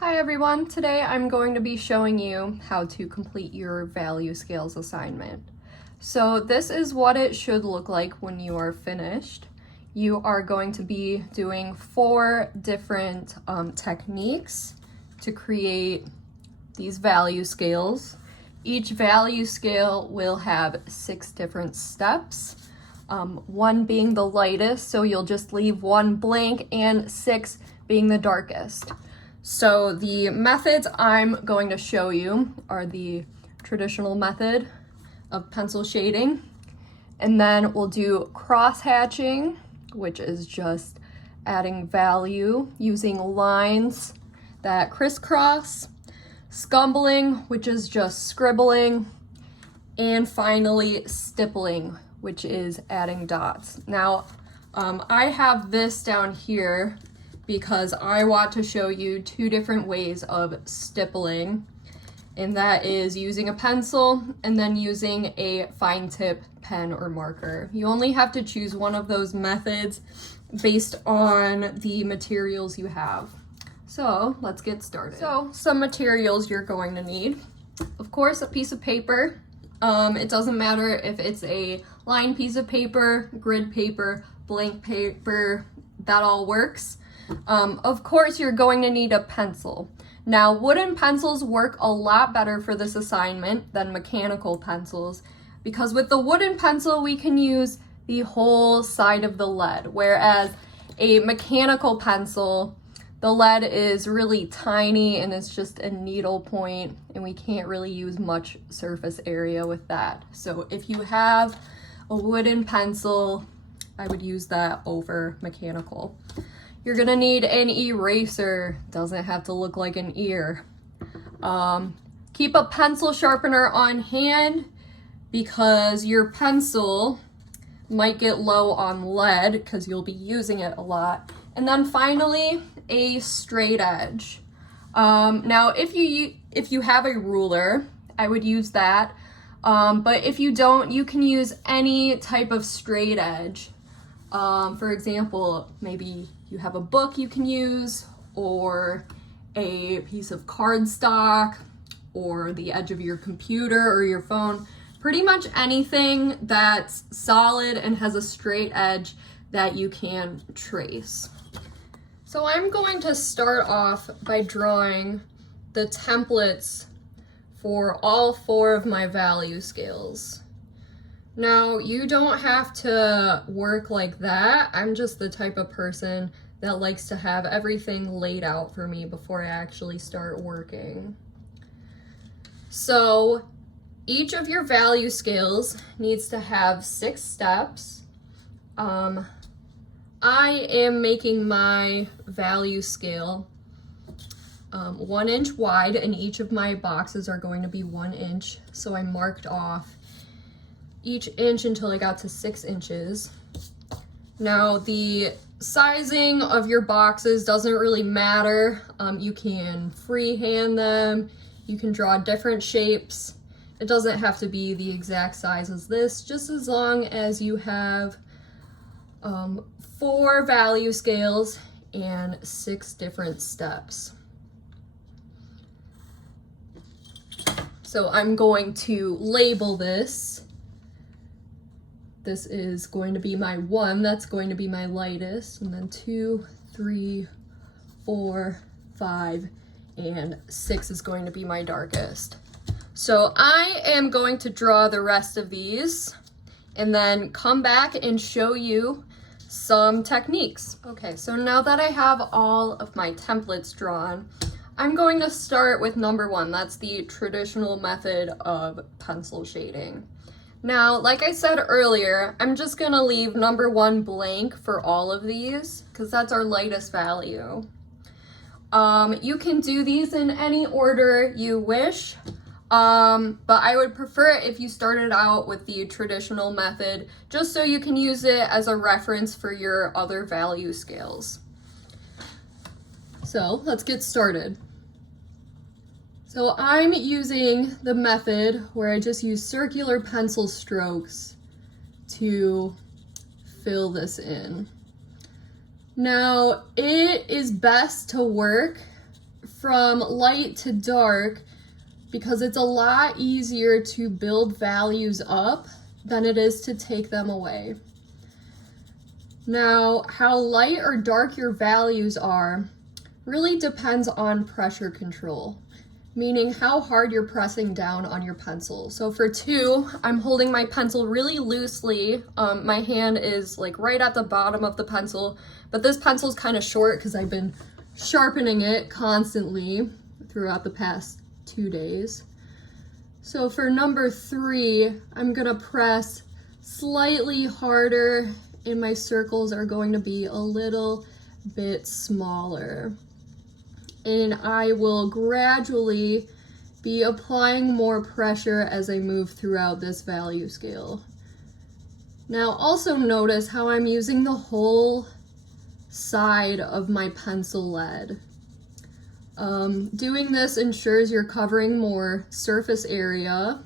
Hi everyone, today I'm going to be showing you how to complete your value scales assignment. So this is what it should look like when you are finished. You are going to be doing 4 different techniques to create these value scales. Each value scale will have 6 different steps. 1 being the lightest, so you'll just leave 1 blank, and 6 being the darkest. So the methods I'm going to show you are the traditional method of pencil shading, and then we'll do cross hatching, which is just adding value using lines that crisscross, scumbling, which is just scribbling, and finally stippling, which is adding dots. Now, I have this down here because I want to show you 2 different ways of stippling, and that is using a pencil and then using a fine tip pen or marker. You only have to choose one of those methods based on the materials you have. So let's get started. So some materials you're going to need. Of course, a piece of paper. It doesn't matter if it's a lined piece of paper, grid paper, blank paper, that all works. Of course, you're going to need a pencil. Now, wooden pencils work a lot better for this assignment than mechanical pencils, because with the wooden pencil, we can use the whole side of the lead, whereas a mechanical pencil, the lead is really tiny and it's just a needle point, and we can't really use much surface area with that. So if you have a wooden pencil, I would use that over mechanical. You're gonna need an eraser. Doesn't have to look like an ear. Keep a pencil sharpener on hand because your pencil might get low on lead because you'll be using it a lot. And then finally, a straight edge. Now, if you have a ruler, I would use that. But if you don't, you can use any type of straight edge. For example, maybe you have a book you can use, or a piece of cardstock, or the edge of your computer or your phone. Pretty much anything that's solid and has a straight edge that you can trace. So I'm going to start off by drawing the templates for all 4 of my value scales. Now, you don't have to work like that. I'm just the type of person that likes to have everything laid out for me before I actually start working. So each of your value scales needs to have 6 steps. I am making my value scale 1 inch wide, and each of my boxes are going to be 1 inch. So I marked off each inch until I got to 6 inches. Now, the sizing of your boxes doesn't really matter. You can freehand them, you can draw different shapes. It doesn't have to be the exact size as this, just as long as you have 4 value scales and 6 different steps. So I'm going to label this. This is going to be my 1, that's going to be my lightest, and then 2, 3, 4, 5, and 6 is going to be my darkest. So I am going to draw the rest of these and then come back and show you some techniques. Okay, so now that I have all of my templates drawn, I'm going to start with number 1. That's the traditional method of pencil shading. Now, like I said earlier, I'm just gonna leave number 1 blank for all of these because that's our lightest value. You can do these in any order you wish, but I would prefer it if you started out with the traditional method, just so you can use it as a reference for your other value scales. So let's get started. So I'm using the method where I just use circular pencil strokes to fill this in. Now, it is best to work from light to dark because it's a lot easier to build values up than it is to take them away. Now, how light or dark your values are really depends on pressure control, meaning how hard you're pressing down on your pencil. So for 2, I'm holding my pencil really loosely. My hand is like right at the bottom of the pencil, but this pencil's kind of short because I've been sharpening it constantly throughout the past 2 days. So for number 3, I'm gonna press slightly harder and my circles are going to be a little bit smaller. And I will gradually be applying more pressure as I move throughout this value scale. Now also notice how I'm using the whole side of my pencil lead. Doing this ensures you're covering more surface area.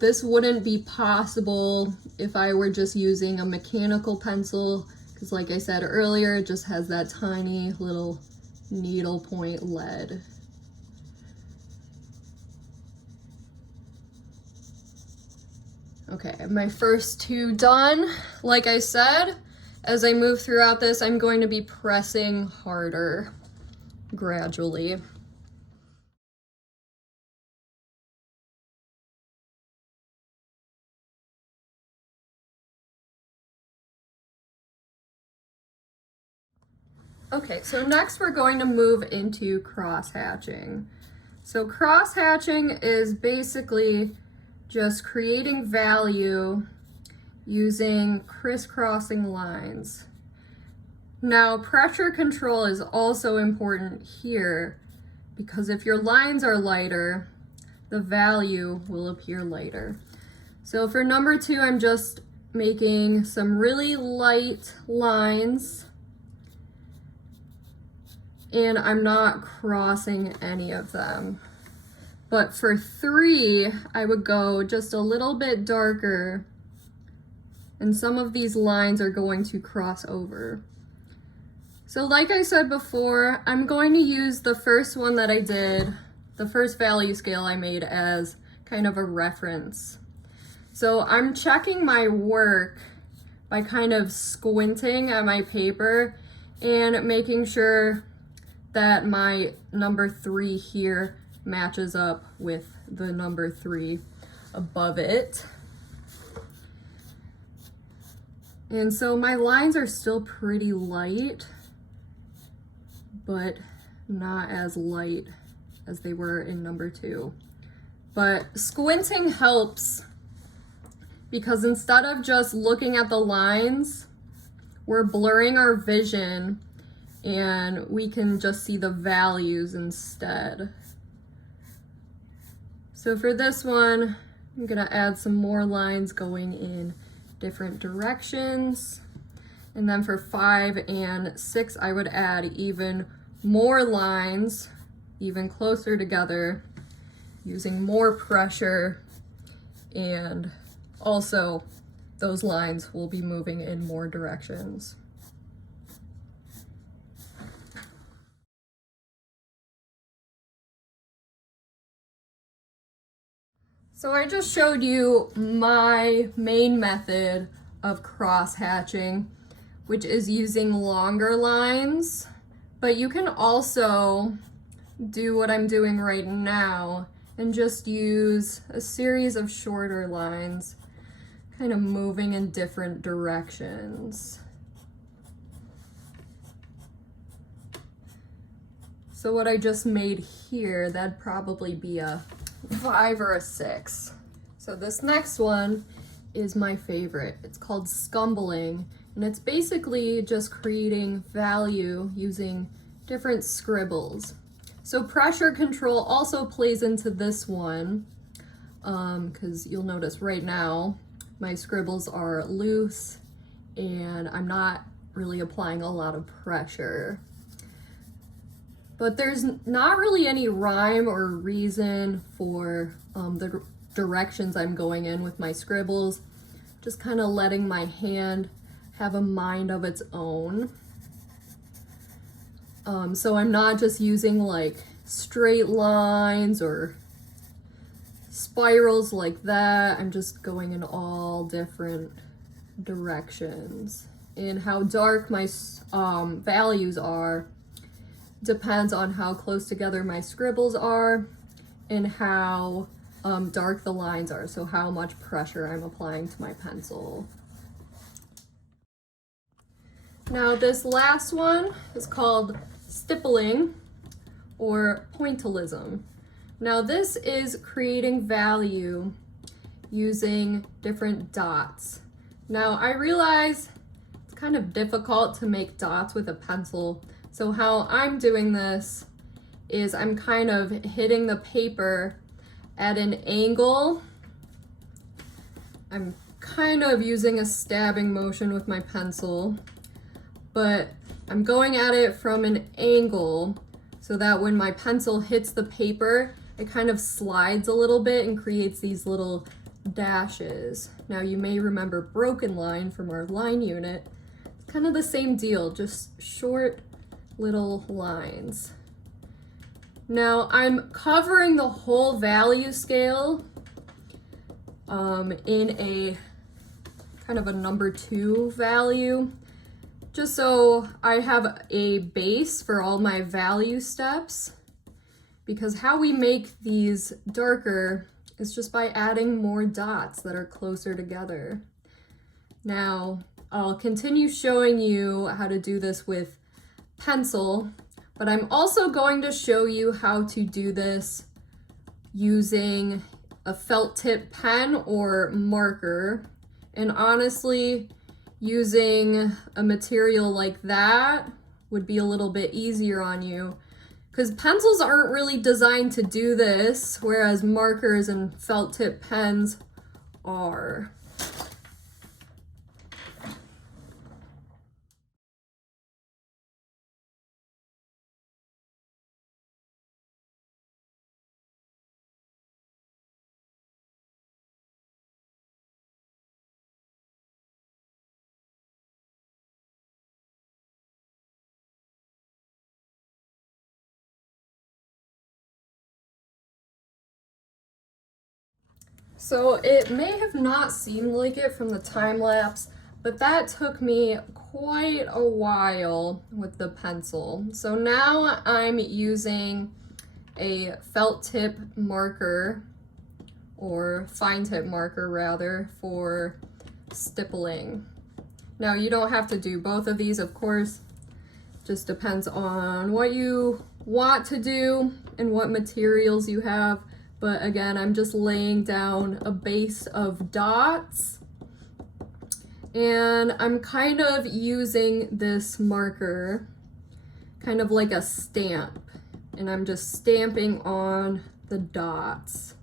This wouldn't be possible if I were just using a mechanical pencil, because like I said earlier, it just has that tiny little needle point lead. Okay, my first 2 done. Like I said, as I move throughout this, I'm going to be pressing harder gradually. Okay, so next we're going to move into cross-hatching. So cross-hatching is basically just creating value using crisscrossing lines. Now, pressure control is also important here because if your lines are lighter, the value will appear lighter. So for number 2, I'm just making some really light lines and I'm not crossing any of them. But for 3, I would go just a little bit darker, and some of these lines are going to cross over. So like I said before, I'm going to use the first one that I did, the first value scale I made, as kind of a reference. So I'm checking my work by kind of squinting at my paper and making sure that my number 3 here matches up with the number 3 above it. And so my lines are still pretty light, but not as light as they were in number 2. But squinting helps because instead of just looking at the lines, we're blurring our vision and we can just see the values instead. So for this one, I'm gonna add some more lines going in different directions. And then for 5 and 6, I would add even more lines, even closer together, using more pressure, and also those lines will be moving in more directions. So I just showed you my main method of cross-hatching, which is using longer lines, but you can also do what I'm doing right now and just use a series of shorter lines, kind of moving in different directions. So what I just made here, that'd probably be a 5 or a 6. So this next one is my favorite. It's called scumbling, and it's basically just creating value using different scribbles. So pressure control also plays into this one, because you'll notice right now my scribbles are loose and I'm not really applying a lot of pressure. But there's not really any rhyme or reason for the directions I'm going in with my scribbles, just kind of letting my hand have a mind of its own. So I'm not just using like straight lines or spirals like that. I'm just going in all different directions. And how dark my values are depends on how close together my scribbles are and how dark the lines are, so how much pressure I'm applying to my pencil. Now this last one is called stippling or pointillism. Now this is creating value using different dots. Now I realize it's kind of difficult to make dots with a pencil, so how I'm doing this is I'm kind of hitting the paper at an angle. I'm kind of using a stabbing motion with my pencil, but I'm going at it from an angle so that when my pencil hits the paper, it kind of slides a little bit and creates these little dashes. Now you may remember broken line from our line unit. It's kind of the same deal, just short little lines. Now I'm covering the whole value scale in a kind of a number 2 value, just so I have a base for all my value steps, because how we make these darker is just by adding more dots that are closer together. Now I'll continue showing you how to do this with pencil, but I'm also going to show you how to do this using a felt tip pen or marker. And honestly, using a material like that would be a little bit easier on you, because pencils aren't really designed to do this, whereas markers and felt tip pens are. So it may have not seemed like it from the time lapse, but that took me quite a while with the pencil. So now I'm using a felt tip marker, or fine tip marker rather, for stippling. Now you don't have to do both of these, of course, just depends on what you want to do and what materials you have. But again, I'm just laying down a base of dots, and I'm kind of using this marker kind of like a stamp, and I'm just stamping on the dots.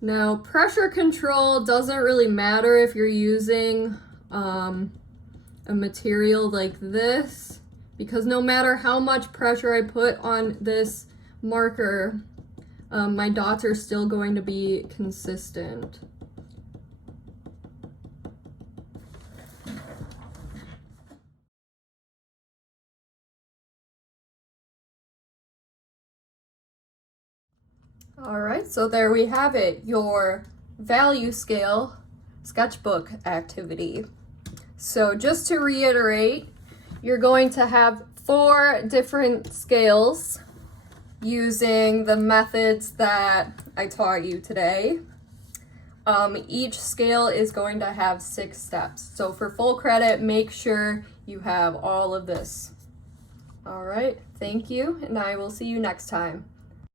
Now, pressure control doesn't really matter if you're using a material like this, because no matter how much pressure I put on this marker, my dots are still going to be consistent. All right, so there we have it, your value scale sketchbook activity. So just to reiterate, you're going to have 4 different scales using the methods that I taught you today. Each scale is going to have 6 steps. So for full credit, make sure you have all of this. All right, thank you, and I will see you next time.